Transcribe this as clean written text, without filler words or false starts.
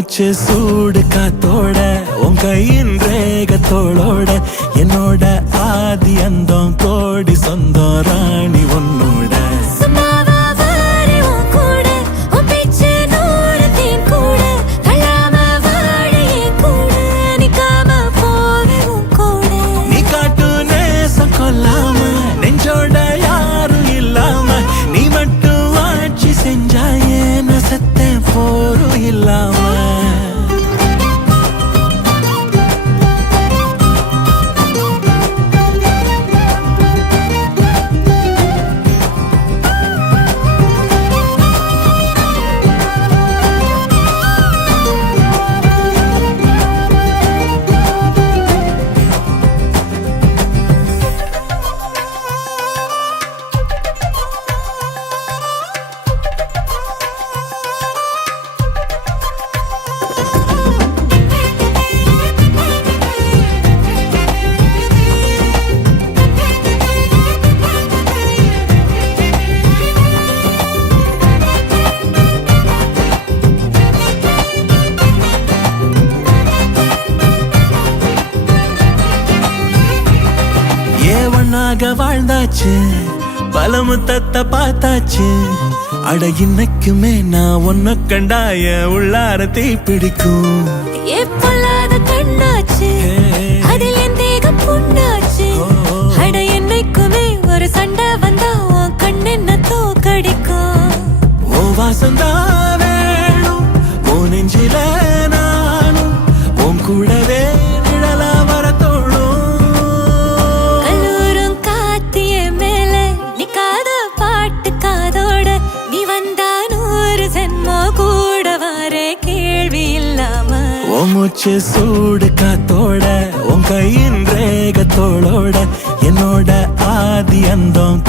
மூச்சு சூடு காத்தோட உன் கையின் ரேகத்தோளோட என்னோட ஆதி அந்தம் கோடி சொந்தம் ராணி உன்னோட நீ காட்டு நேசம் கொல்லாம நெஞ்சோட யாரும் இல்லாம நீ மட்டும் ஆட்சி செஞ்சாயே நசத்தேன் போரும் இல்லாம வாழ்ந்தாச்சு பல முத்தத்தை பார்த்தாச்சு அட இன்னைக்குமே நான் ஒன்ன கண்டாய உள்ளார தீ பிடிக்கும் கண்ணாச்சு அதில் என் தேகம் புண்ணாச்சு அட என்னைக்குமே ஒரு சண்டை வந்தா உன் கண் என்ன தோக்கடிக்கும் ஓ வாசந்தா வேணும் ஓ நெஞ்சில நானும் உன் கூடவே நிழலா வர தோணும் மூச்சு சூடு காத்தோட உன் கையின் ரேகத்தோளோட என்னோட ஆதி அந்தம்